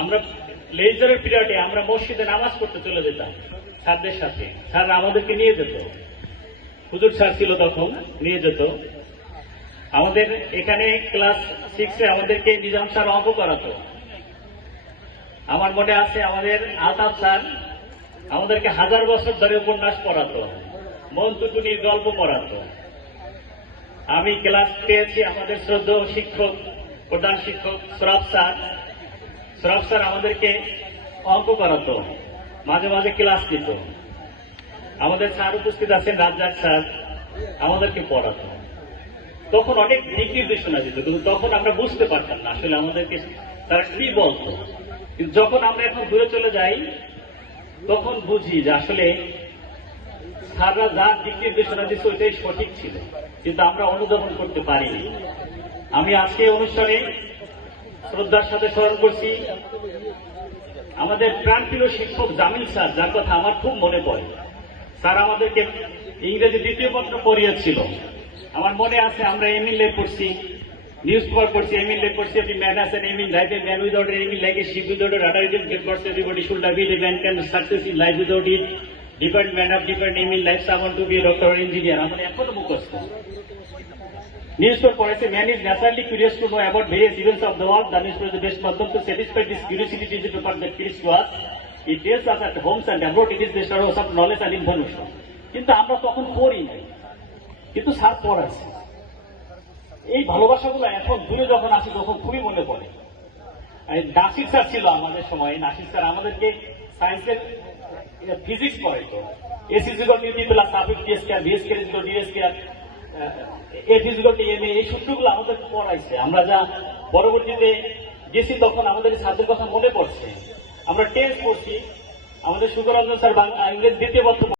আমরা লেজারের পিরিয়ডে আমরা মসজিদে নামাজ পড়তে চলে যেতাম স্যারদের সাথে। স্যার আমাদেরকে নিয়ে যেত, হুজুর স্যার ছিল তখন, নিয়ে যেত আমাদের এখানে। ক্লাস 6-এ আমাদেরকে নিজাম স্যার অঙ্ক করাতো। আমার মনে আছে আমাদের আলতাফ স্যার আমাদেরকে 1000 বছর ধরে উপন্যাস পড়াতো, মন্তুটুনির গল্প পড়াতো। আমি ক্লাস পেয়েছি আমাদের শ্রদ্ধেয় শিক্ষক, প্রধান শিক্ষক সরফ স্যার আমাদেরকে অঙ্ক করাতো, মাঝে মাঝে ক্লাস দিত। আমাদের স্যার উপস্থিত আছেন রাজ্জাক স্যার, আমাদেরকে পড়াতো। তখন অনেক দিক নির্দেশনা দিত, কিন্তু তখন আমরা বুঝতে পারতাম না আসলে আমাদেরকে তারা কি বলতো। কিন্তু যখন আমরা এখন দূরে চলে যাই তখন বুঝি যে আসলে স্যাররা যা দিক নির্দেশনা দিচ্ছে ওইটাই সঠিক ছিল, কিন্তু আমরা অনুধাবন করতে পারিনি। আমি আজকে অনুষ্ঠানে শ্রদ্ধার সাথে স্মরণ করছি আমাদের প্রাণপ্রিয় শিক্ষক জামিল স্যার, যার কথা আমার খুব মনে পড়ে। স্যার আমাদেরকে ইংরেজি 2য় পত্র পড়িয়েছিল। আমার মনে আছে আমরা এমিলে পড়ছি, নিউজ পেপার পড়ছি, এমিলে পড়ছি, every man has an aim in life, a man without an aim in like a ship without a rudder, it get bars, everybody should have it, a man can success in life without it, different man have different aim in life, someone to be a doctor or engineer. আমার এখনো মুখস্থ। Newspaper পড়েছে, man is naturally curious to know about various events of the world, the newspaper is the best মাধ্যম to satisfy this curiosity, is the paper that fills to us, it tells us at homes and abroad, it is the source of knowledge and information. কিন্তু আমরা তখন পড়ি নাই, কিন্তু sir পড়াচ্ছে। এই ভালোবাসাগুলো এখন দূরে যখন আসি তখন খুবই মনে পড়ে। নাসির স্যার ছিল আমাদের সময়, নাসির স্যার আমাদেরকে সায়েন্সের ফিজিক্স পড়াইতো। S is equal to b plus half t square, b square is equal to d square, F is equal to m a, এই সূত্রগুলো আমাদের পড়াইছে। আমরা যা পরবর্তীতে গেছি তখন আমাদের ছাত্রের কথা মনে পড়ছে। আমরা টেন্স পড়ছি, আমাদের সুকরঞ্জন স্যার ইংরেজি 2য় পত্র